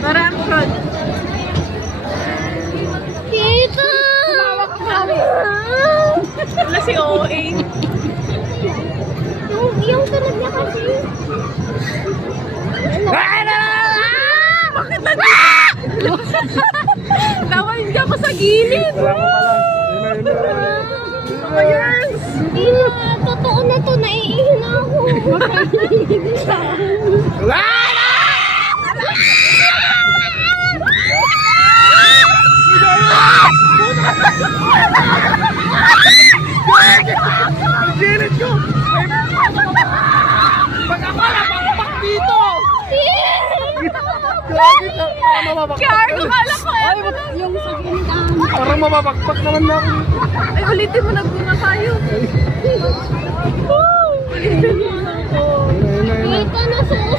Maramkod. Tita! Wala si OA. Yung tunog niya kasi. Bakit Nawain ka pa sa gilid. Ayers! Tita, totoo na to. Naiihi na ako. Gilid ko! Pag ako napapak dito! Cargo, kala ko Yung sa gilid. Parang mapapakpak naman na ako. Ay, ulitin mo, nagbunga tayo. Tita, nasuot